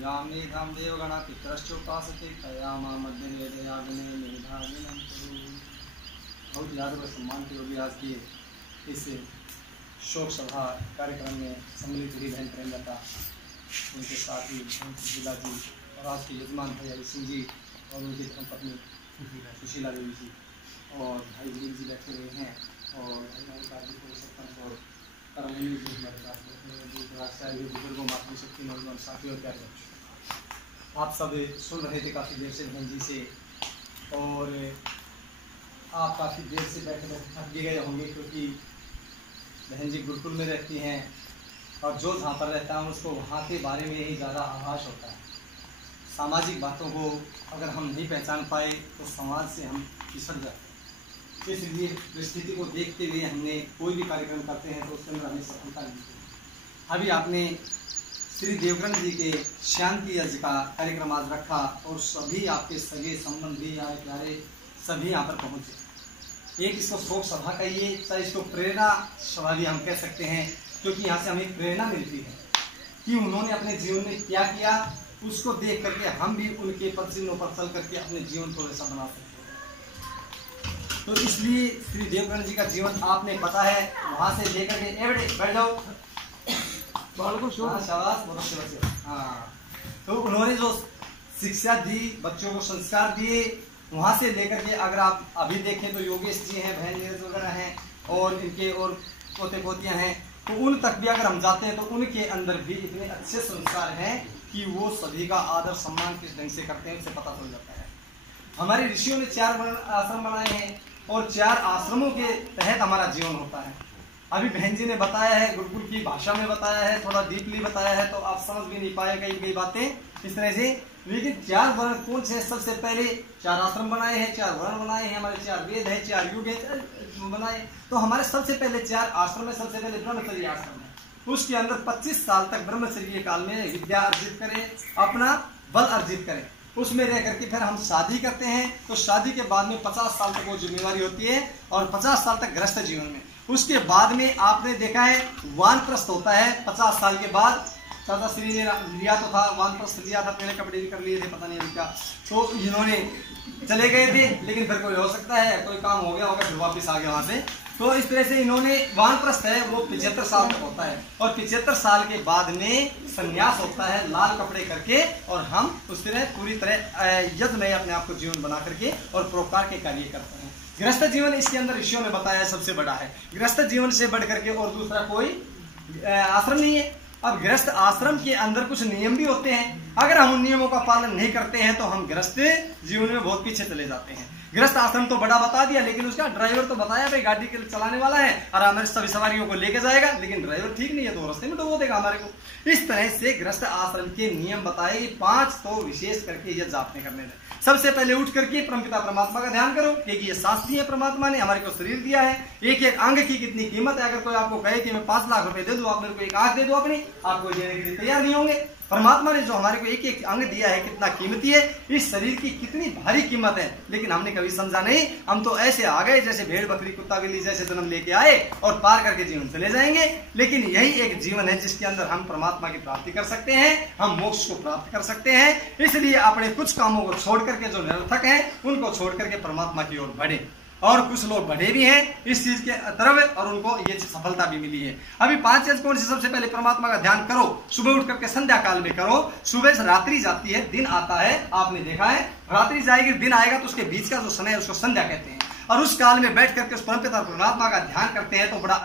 यामि धाम देवगणा पितरश्चोपासते तयामा मध्य निवेदयाग्ने मेधाविनं कुरु। बहुत याद व सम्मान के योग्य आज की इस शोक सभा कार्यक्रम में सम्मिलित हुई बहन प्रेमलता, उनके साथ ही जिला जी और आज के यजमान भाई हरि सिंह जी और उनकी धर्मपत्नी सुशीला देवी जी और भाई दिलीप जी बैठे हुए हैं और सरपंच और कर्मणी जी हमारे बुजुर्गों मातृशक्ति नौजवान साथियों और प्यारे बच्चों, आप सब सुन रहे थे काफ़ी देर से बहन जी से और आप काफ़ी देर से बैठे थक भी गए होंगे क्योंकि बहन जी गुरुकुल में रहती हैं और जो जहाँ पर रहता है उसको वहाँ के बारे में ही ज़्यादा आभास होता है। सामाजिक बातों को अगर हम नहीं पहचान पाए तो समाज से हम पिछड़ जाते हैं। इसलिए परिस्थिति को देखते हुए हमने कोई भी कार्यक्रम करते हैं तो उसके अंदर हमें सफलता मिलती है। अभी आपने श्री देवग्रंथ जी के शांति यज्ञ का कार्यक्रम आज रखा और सभी आपके सगे संबंधी आए प्यारे सभी यहाँ पर पहुँचे। एक इसको शोक सभा कहिए चाहे इसको प्रेरणा सभा भी हम कह सकते हैं, क्योंकि यहाँ से हमें प्रेरणा मिलती है कि उन्होंने अपने जीवन में क्या किया, उसको देख करके हम भी उनके पदचिन्हों पर चल करके अपने जीवन को वैसा बना सकते हैं। तो इसलिए श्री देवग्रंथ जी का जीवन आपने पता है, वहाँ से लेकर के बैठ जाओ शाबाश बहुत। हाँ, तो उन्होंने जो शिक्षा दी, बच्चों को संस्कार दिए, वहाँ से लेकर के अगर आप अभी देखें तो योगेश जी हैं, बहन नीरज वगैरह हैं और इनके और पोते पोतियाँ हैं, तो उन तक भी अगर हम जाते हैं तो उनके अंदर भी इतने अच्छे संस्कार हैं कि वो सभी का आदर सम्मान किस ढंग से करते हैं उससे पता चल जाता है। हमारे ऋषियों ने 4 वर्ण आश्रम बनाए हैं और 4 आश्रमों के तहत हमारा जीवन होता है। अभी बहन जी ने बताया है, गुरुकुल की भाषा में बताया है, थोड़ा डीपली बताया है, तो आप समझ भी नहीं पाए कई बातें इस तरह से। लेकिन 4 वर्ण कौन से? सबसे पहले 4 आश्रम बनाए हैं, 4 वर्ण बनाए हैं, हमारे 4 वेद है, 4 युग है बनाए। तो हमारे सबसे पहले 4 आश्रम है। सबसे पहले ब्रह्मचर्य आश्रम है, उसके अंदर 25 साल तक ब्रह्मचर्य काल में विद्या अर्जित करें, अपना बल अर्जित करें, उसमें रह करके फिर हम शादी करते हैं। तो शादी के बाद में 50 साल तक वो जिम्मेवारी होती है और 50 साल तक गृहस्थ जीवन में। उसके बाद में आपने देखा है वानप्रस्थ होता है 50 साल के बाद। चाचा श्री ने लिया तो था, वानप्रस्थ लिया था, पहले कपड़े भी कर लिए थे, पता नहीं अभी क्या, तो इन्होंने चले गए थे, लेकिन फिर कोई हो सकता है कोई काम हो गया होगा फिर वापस आ गया वहां से। तो इस तरह से इन्होंने वानप्रस्थ है वो 75 साल तक होता है और 75 साल के बाद में संन्यास होता है लाल कपड़े करके, और हम उस तरह पूरी तरह यज्ञ में अपने आप को जीवन बना करके और परोपकार के कार्य करते हैं। गृहस्थ जीवन इसके अंदर ऋषियों ने बताया सबसे बड़ा है। गृहस्थ जीवन से बढ़ करके और दूसरा कोई आश्रम नहीं है। अब गृहस्थ आश्रम के अंदर कुछ नियम भी होते हैं, अगर हम उन नियमों का पालन नहीं करते हैं तो हम गृहस्थ जीवन में बहुत पीछे चले जाते हैं। गृहस्थ आश्रम तो बड़ा बता दिया, लेकिन उसका ड्राइवर तो बताया भाई गाड़ी के चलाने वाला है और हमारे सभी सवारियों को लेके जाएगा, लेकिन ड्राइवर ठीक नहीं है तो रास्ते में डुबो देगा हमारे को। इस तरह से गृहस्थ आश्रम के नियम बताए, 5 तो विशेष करके यज्ञ आपने करने हैं। सबसे पहले उठ करके परमपिता परमात्मा का ध्यान करो, क्योंकि ये सांस दी है परमात्मा ने, हमारे को शरीर दिया है, एक एक अंग की कितनी कीमत है। अगर कोई आपको कहे कि मैं 5 लाख रुपए दे दूं, आप मेरे को एक आंख दे दो अपनी, आपको देने के लिए तैयार नहीं होंगे। परमात्मा ने जो हमारे को एक एक अंग दिया है कितना कीमती है, इस शरीर की कितनी भारी कीमत है, लेकिन हमने कभी समझा नहीं। हम तो ऐसे आ गए जैसे भेड़ बकरी कुत्ता बिल्ली जैसे जन्म लेके आए और पार करके जीवन चले जाएंगे। लेकिन यही एक जीवन है जिसके अंदर हम परमात्मा की प्राप्ति कर सकते हैं, हम मोक्ष को प्राप्त कर सकते हैं। इसलिए अपने कुछ कामों को छोड़ करके, जो निरर्थक है उनको छोड़ करके परमात्मा की ओर बढ़े। और कुछ लोग बढ़े भी हैं इस चीज के तरफ और उनको ये सफलता भी मिली है। अभी 5 चीज कौन सी? सबसे पहले परमात्मा का ध्यान करो, सुबह उठ करके संध्या काल में करो। सुबह से रात्रि जाती है, दिन आता है, आपने देखा है, रात्रि जाएगी दिन आएगा, तो उसके बीच का जो समय है उसको संध्या कहते हैं। और उस काल में बैठ करके उस परमपिता परमात्मा का ध्यान करते हैं तो बड़ा